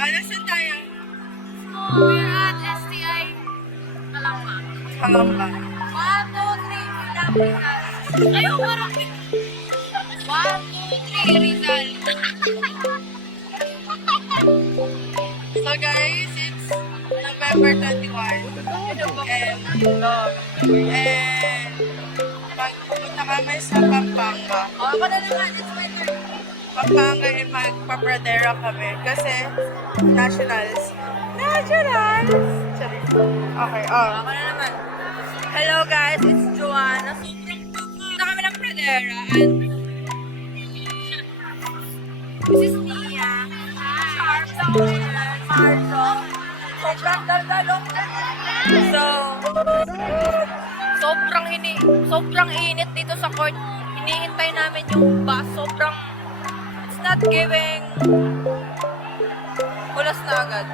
Nasaan tayo? We're at STI Kalamba. Kalamba. 1, 2, 3, Ayaw, parang 1, 2, 3, Rizal. So guys, it's November 21. And magpupunta kami sa Pampanga. Ako na naman, it's my turn. Pampanga and magpa-pradera kami kasi nationals. Nationals! Sorry. Okay, Ako na naman. Hello guys, it's Joanna. Sobrang pupunta kami ng Pradera. And this is Mia. Marco. Sobrang daldalong. So, sobrang init dito sa court. Hinihintay namin yung bus. Sobrang, it's not giving ulas na agad.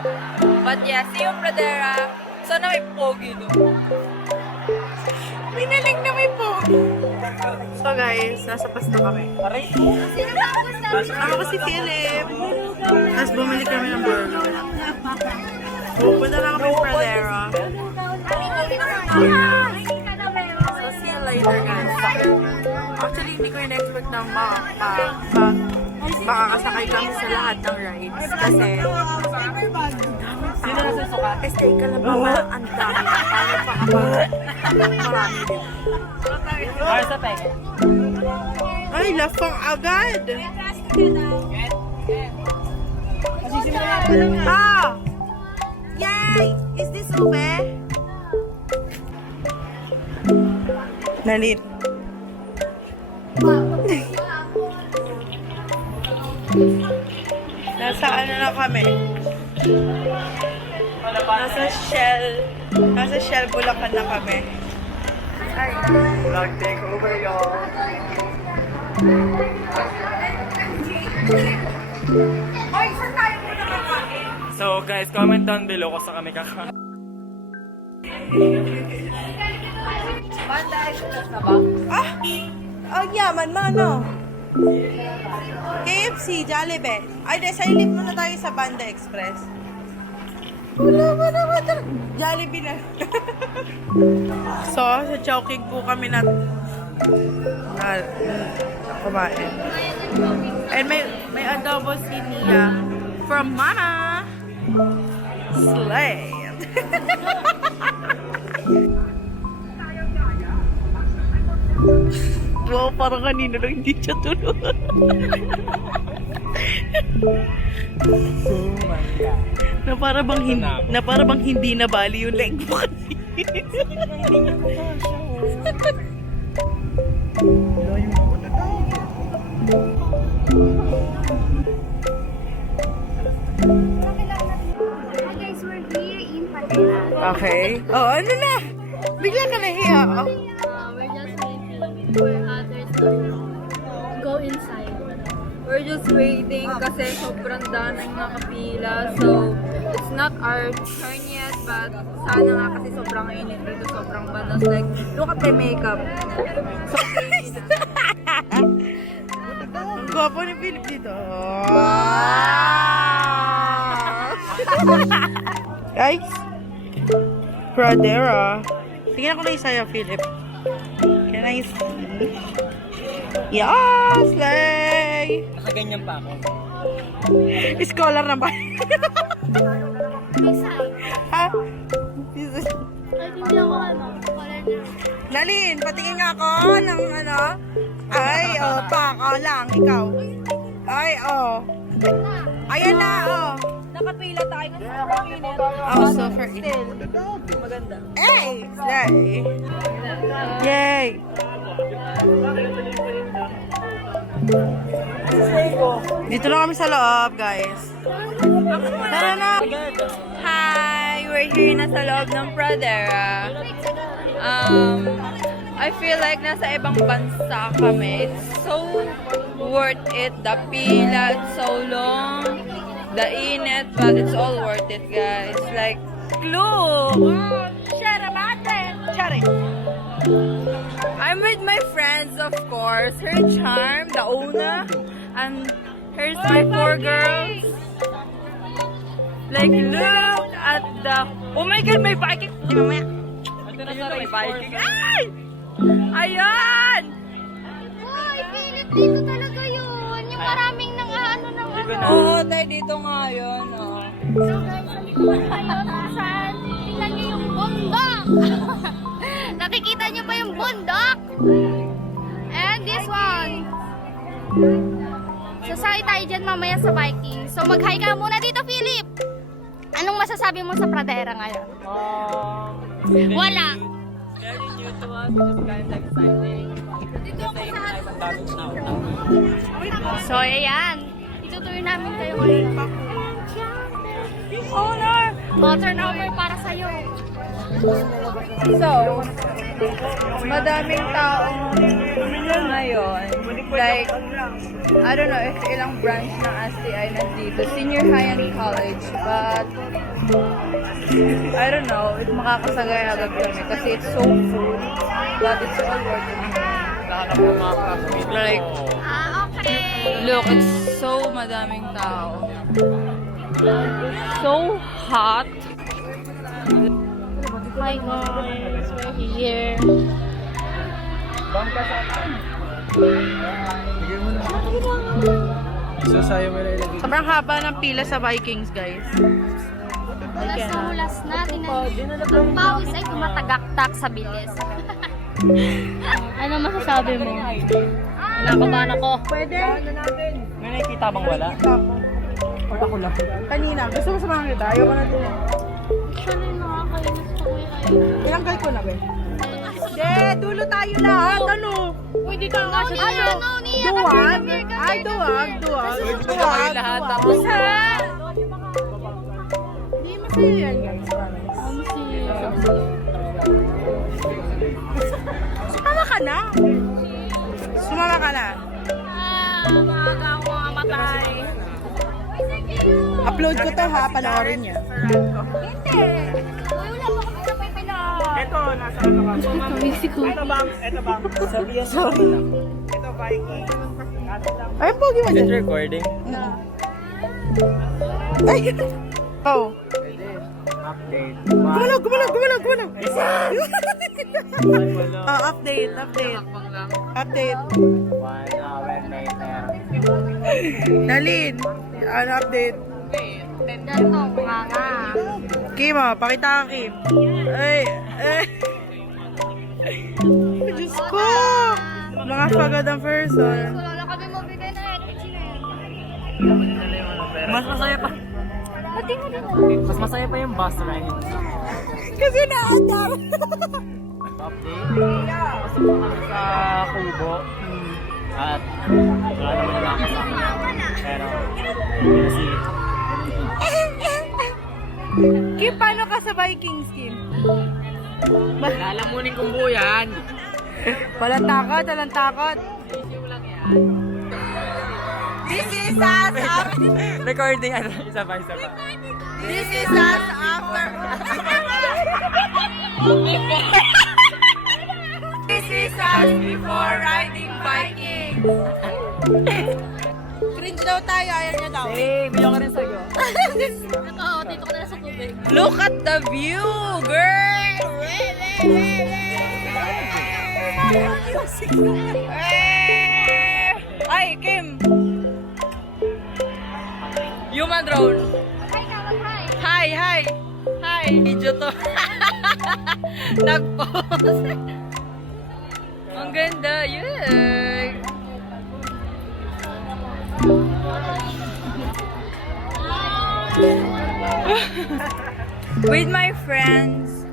But yeah, see you Pradera. Sana may pogi doon. Minaling na may po. So guys, nasa pasto kami. Ako si Philip. Tapos bumili kami ng burger. Pupunta na kami Pradera. So see you later guys. Actually, hindi ko in-expect na makakasakay kami sa lahat ng rides. Kasi Sino na susuka? stay ka lang ba? Ang dami. Paano pa ako? Marami din. Or sa peke? Ay, lafang agad. Ah! Yay! Is this ube? Nalit. Nasa ano na kami? Nasa Shell Bulacan na kami. Ay. Vlog takeover, y'all. So guys, comment down below kung saan kami kakain. Banda Express na ba? Ah! Ang yaman mo, ano? KFC, Jollibee. Ay, desilip muna tayo sa Banda Express. Wala. Jollibee na. So, sa Chowking po kami na kumain. And may adobo si Nia from Mama. Slay. Wow, parang kanina lang hindi siya tulog. Oh my God. Na para bang hindi nabali yung leg mo kanina. Guys, we're here in Patera. Okay. Oh, ano na? Bigla ka nahiya. Oh. We're just waiting for others to go inside. We're just waiting kasi sobrang daming nakapila. So, it's not our turn yet, but sana nga kasi sobrang init dito, sobrang banas. Like, look at my makeup. So, crazy na. Ang gwapo ni Philip dito. Guys, Pradera. Tingnan ko na yung sa'yo, Philip. Can I see? Yes, Lay! Nakaganyan pa ako. Scholar na ba? Ha? Hindi ako Nalin, patingin nga ako ng ano. Ay, oh, paka lang, ikaw. Ay, oh. Ayan na, oh. Nakapila tayo ng sobrang init. Oh, so for it. Maganda. Hey! Slay! Yay! Dito na kami sa loob, guys. Tara na! Hi! We're here na sa loob ng Pradera. I feel like nasa ibang bansa kami. It's so worth it. The pila, it's so long. The init, but it's all worth it, guys. Like, look! Share about it. Share. I'm with my friends, of course. Her Charm, the owner, and here's my 4 girls. Like, look at the... Oh my God, may biking! Mamaya. Ito na sa may biking. Ay! Ayan! Hoy, Philip, dito talaga yun. Yung maraming nang ano ng ano. Oo, tayo dito nga yun. Oh. So guys, ayun, saan? Tingnan niyo yung bundok. Nakikita niyo ba yung bundok? And this one. Sasali tayo dyan mamaya sa biking. So mag-hi ka muna dito, Philip. Anong masasabi mo sa pradera ngayon? Wala. Very new to us, which is kind of exciting. So ayan. Itutuloy namin kayo ngayon. Owner! Turn over para sa'yo. So, madaming tao ngayon. Like, I don't know if ilang branch ng STI nandito. Senior high and college. But, I don't know if makakasagay agad kami kasi it's so full. But it's all worth it. Like, Okay. look, it's so madaming tao. So hot. My God, we're here. Sobrang haba ng pila sa Vikings, guys. Hulas na. Ang pawis ay tumatagaktak sa bilis. Ano masasabi mo? Nakabahan ako. Pwede? May nakikita bang wala? Or ako lang. Kanina. Gusto mo samahan kita? Ayoko na din. Actually, nakakainis ko kayo. Ilanggal ko na, be. De, dulo tayo lahat. Ano? Uy, dito nga siya. Ano, Nia? Duwag? Ay, duwag. Duwag. Lahat tapos Hindi masaya yan, guys. Sumama ka na. Sumama ka na. Maaga ako mamatay. Upload ko to ha, panoorin niya. Hindi. Uy, wala pa kami sabay pala. Ito, nasa ano ka? Ito bang? Sorry lang. Ito, Viking. Ay, pogi mo dyan. Recording? Ay! Oh. Update. Gumalaw! Oh, update. Update. 1 hour later. Nalin, ano update? Ganito, mga nga. Kim, oh, pakita ka, Kim. Ay. Diyos ko! Mga pagod ang person. Wala kami mabigay na edit sila. Mas masaya pa. Pati mo din. Mas masaya pa yung bus ride. Kasi naadam. Update. Pasok po kami sa Kubo. At wala naman lang kasama. Pero, kasi Kim, paano ka sa Vikings, Kim? lalamunin kong buo yan. Walang takot. This is us after. Recording, isa pa. This is us after. This is us before riding Viking. Cringe daw tayo, ayaw niya daw. Bilang ka rin sa'yo. Oo, dito ko na sa tubig. look at the view, girl! Ay, Kim! Human drone. Hi! Video to. Nag-pause. Ang ganda, yun. With my friends.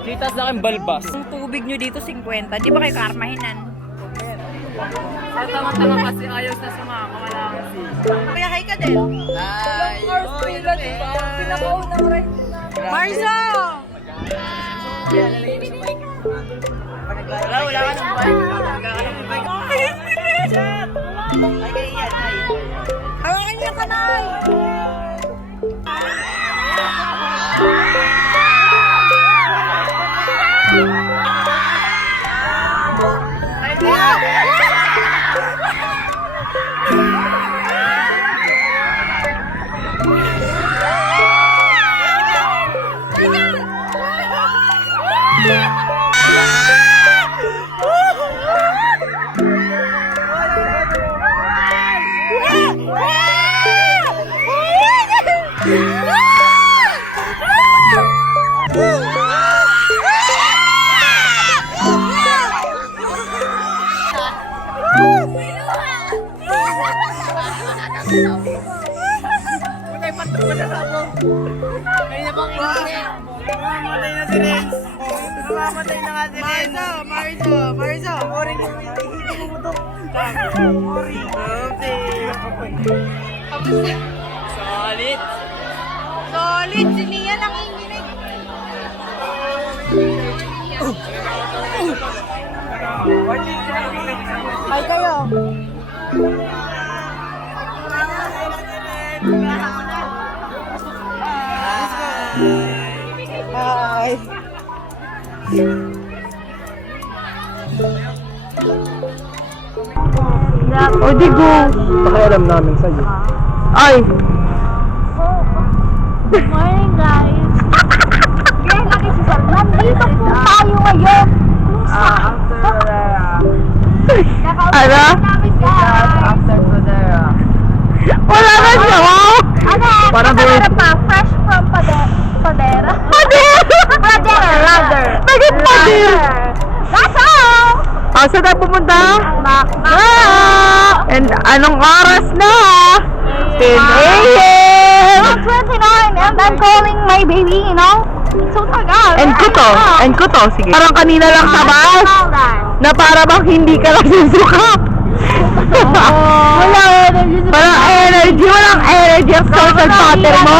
Kitas na kayong balbas. Ang tubig nyo dito 50. Di ba kayo karmahinan? Sa tama-tama kasi ayaw na sumama. Wala kasi. Kaya hi ka din. Ay! Pinakaunang right na. Marzo! Wala ka ng bike. Wala ka ng bike. Ay, kaya yan. Ay. Hawakan niyo ka, Nay! Putay, patrol na ako. Ngayon na bang inisip? Namamatay na si Lens. Namamatay na nga si Lens. Marzo! Boring yung hindi mo mutok. Boring. Okay. Solid. Solid! Si Nia nanginginig. Ay kayo! Hi! O di go. Pakialam namin sa'yo. Ay! Good morning, guys. Ngayon lagi si Sir. Nandito po tayo ngayon. Ano? Namin, guys. Wala na siya, wow! Ano? Parang Padera pa. Fresh from Padera. Padera, ladder. Naging padir! That's all. Saan tayo pumunta? And anong oras na? 10 a.m. 29 and I'm calling my baby, you know? So tagal. And kuto, sige. Parang kanina lang sa bus, na para bang hindi ka lang susukap. Wala energy. Parang walang energy ang social pattern mo.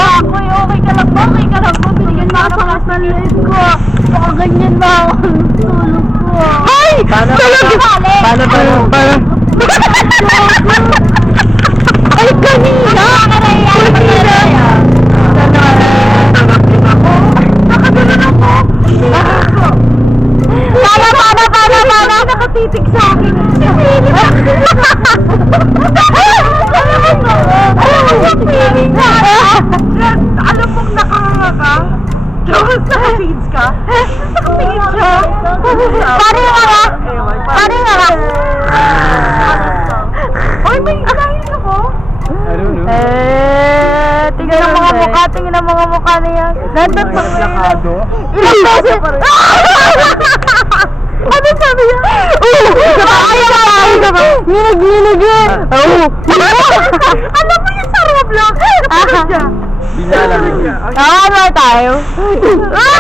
Okay ka lang ba? Binigyan mo ako sa kasalit ko. Baka ganyan ba ako ng tulog ko? Ay! Paano? Ay, kanina! Nakaganon ako! Paano? Nakatitig sa akin. Alam mong nakahanga ka? Tapos naka-feeds ka? Nakatingin siya? Paano nga? Ay, may alahin ako? I don't know. Tingnan ang mga mukha, na yan. Nandun pa Plakado? Ilang beses? Ano sabi niya? Ginag yan. Ano ba yung sa Roblox? Binalang niya. Ano tayo?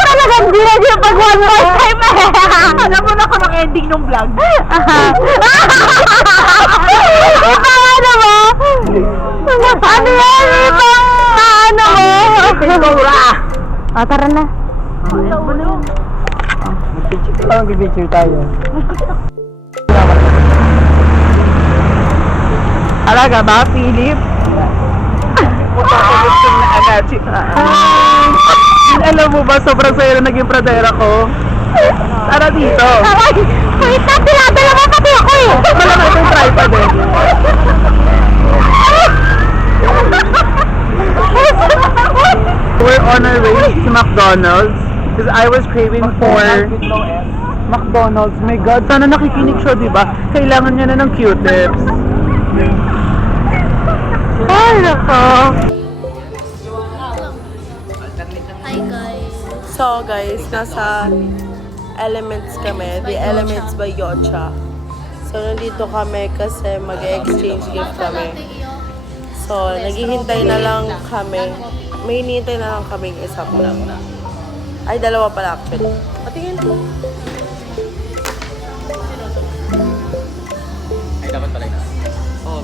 Talagang ginag yung pag one more time. Alam mo na kung ang ending ng vlog. Ano ba? Ano yan? Ano mo? Tara na. Parang picture tayo. Alaga ba, Philip? Gusto na agad si alam mo ba, sobrang saya na naging pradera ko. Tara dito. Wait na, pinadala mo pati ako eh. Wala na itong tripod eh. We're on our way to McDonald's because I was craving for McDonald's. My God, sana nakikinig siya, di ba? Kailangan niya na ng Q-tips. Ay, nako. Hi guys. So guys, nasa Elements kami. The Elements by Yocha. So nandito kami kasi mag-exchange gift kami. So naghihintay na lang kami. May hinihintay na lang kaming isa pa. Ay, dalawa pala actually. Patingin. Ay, dapat pala yun. Oo,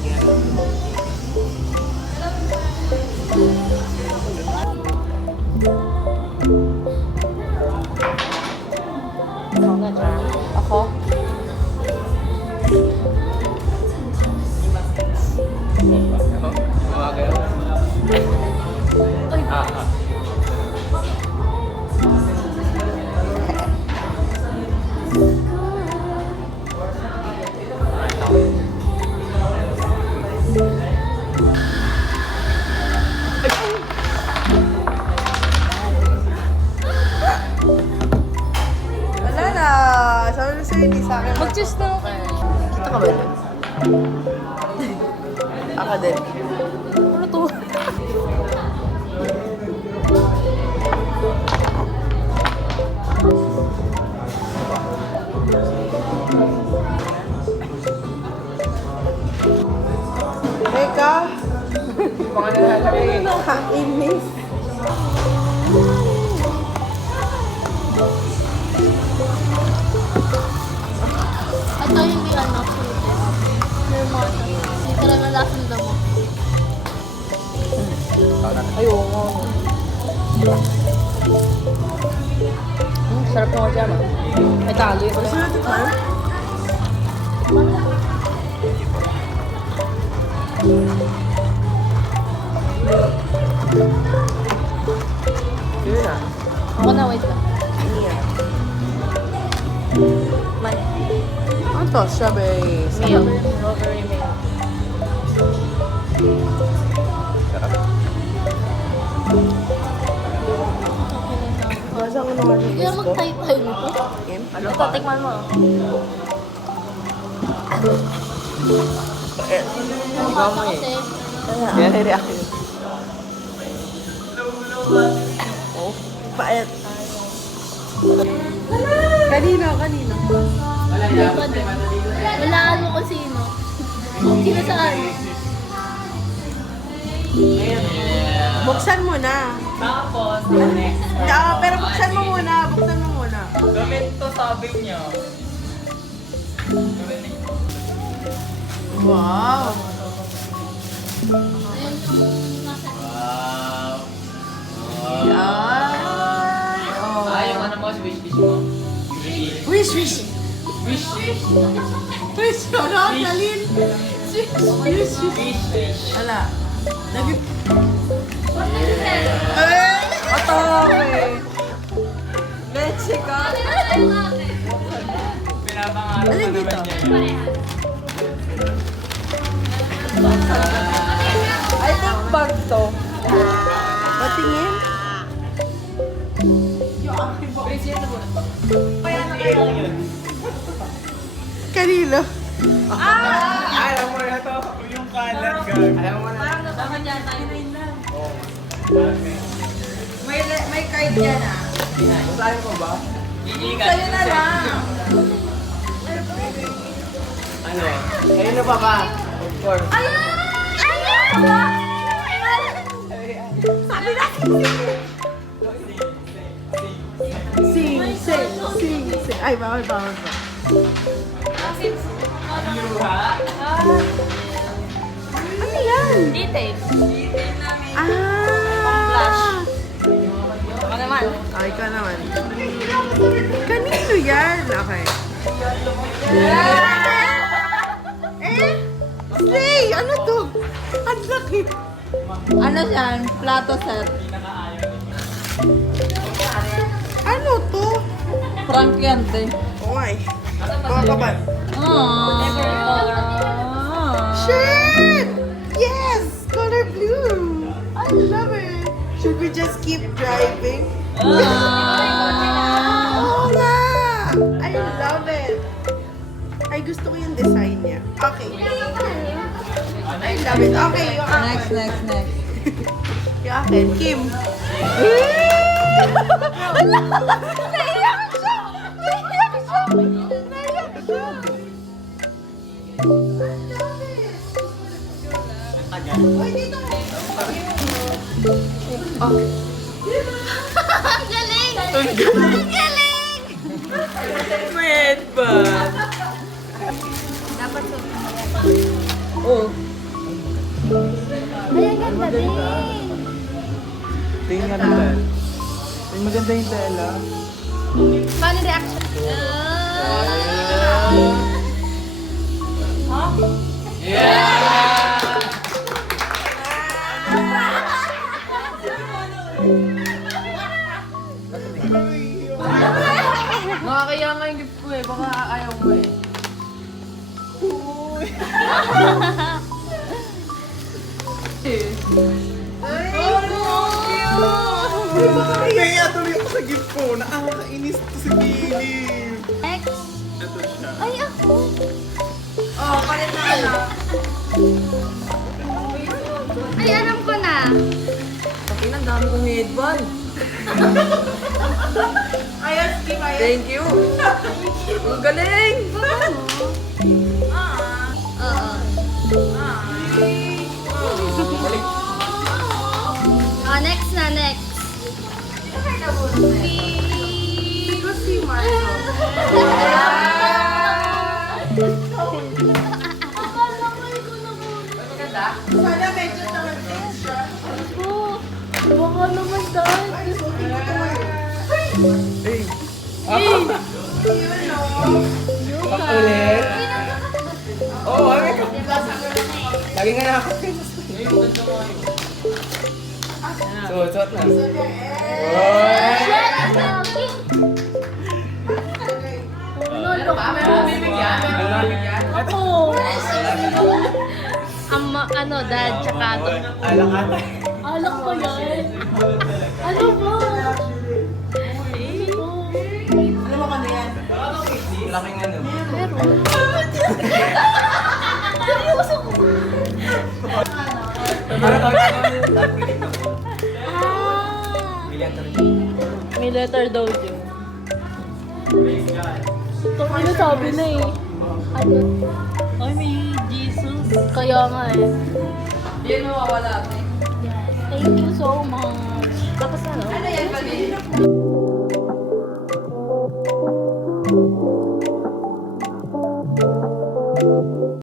hindi sa akin. Mag-choose na ako. Kita ka ba yun? Ako din. Ano to? Teka! Nakainis. Ito hindi ano. Literal na lasang damo. Ayaw nga. Sarap ng dyan ah. May talo yun. Gusto natin tayo? Yun na. Ako na, wait lang. Iya. Man. Ano to? Strawberry. Mayo. Strawberry mayo. Masa ko naman yung Kaya gusto. mag-tayo nito. Kim? Ano pa? Tikman mo. Ikaw mo eh. Yan, react yun. Oh, paet. Kanino? Walaan mo kung sino. Sino saan? Buksan mo na. Tapos, Pero buksan mo muna. comment to sabi niya. Wow. Yan. Oh. Yung ano mo, wish mo. Wish. Wish. Ano? Dalin. Wish. Wala. Nagip. Atake. Leche ka. Pinapangarap Alin ko dito? naman niya. I think bag to. Patingin. Kanino? Alam mo na to, yung kalat ka. Alam mo na. May card yan ah. Saan ko ba? Iikat. Sa'yo na lang. Ano? Kanino pa ba? Of course. Sing. Ay, bawal pa. Ano yan? Detail. Ah! Ako naman. Ay, ka naman. Kanino yan? Okay. Slay! Ano to? Ang laki. Ano yan? Plato set. Ano to? Frank yan, te. Okay. Mga kaban. Shit! Yes! Color blue! I love it! Should we just keep driving? Oo nga! I love it! Ay, gusto ko yung design niya. Okay. I love it. Okay, yung akin. Next. Yung akin. Kim. Naiyak siya! Uy, dito! Ang galing! Ang galing! May headband. Oh. Ay, ang ganda din. Tingin nga naman. Tingin maganda yung tela. Paano reaction? Nakakaya nga yung gift ko eh. Baka ayaw mo eh. Kaya tuloy ako sa gift ko. Nakakainis to si Billy. Next. Ay, alam ko na. Ang dami kong headband. Thank you. Ang galing. Oo. Oh, next na, next. Sana medyo naman siya. Baka naman dahil. Ulit. Oo, oh, lagi nga nakakapin. Suot na. Ano, dad, tsaka to. Alak ata. Alak ko yan. Ano ba? Alam mo kano yan? Laking ano. Para May letter daw dyan. Ano sabi na eh? Ano? Ay, may Jesus. Kaya nga eh. Yan mawawala. Thank you so much. Tapos ano?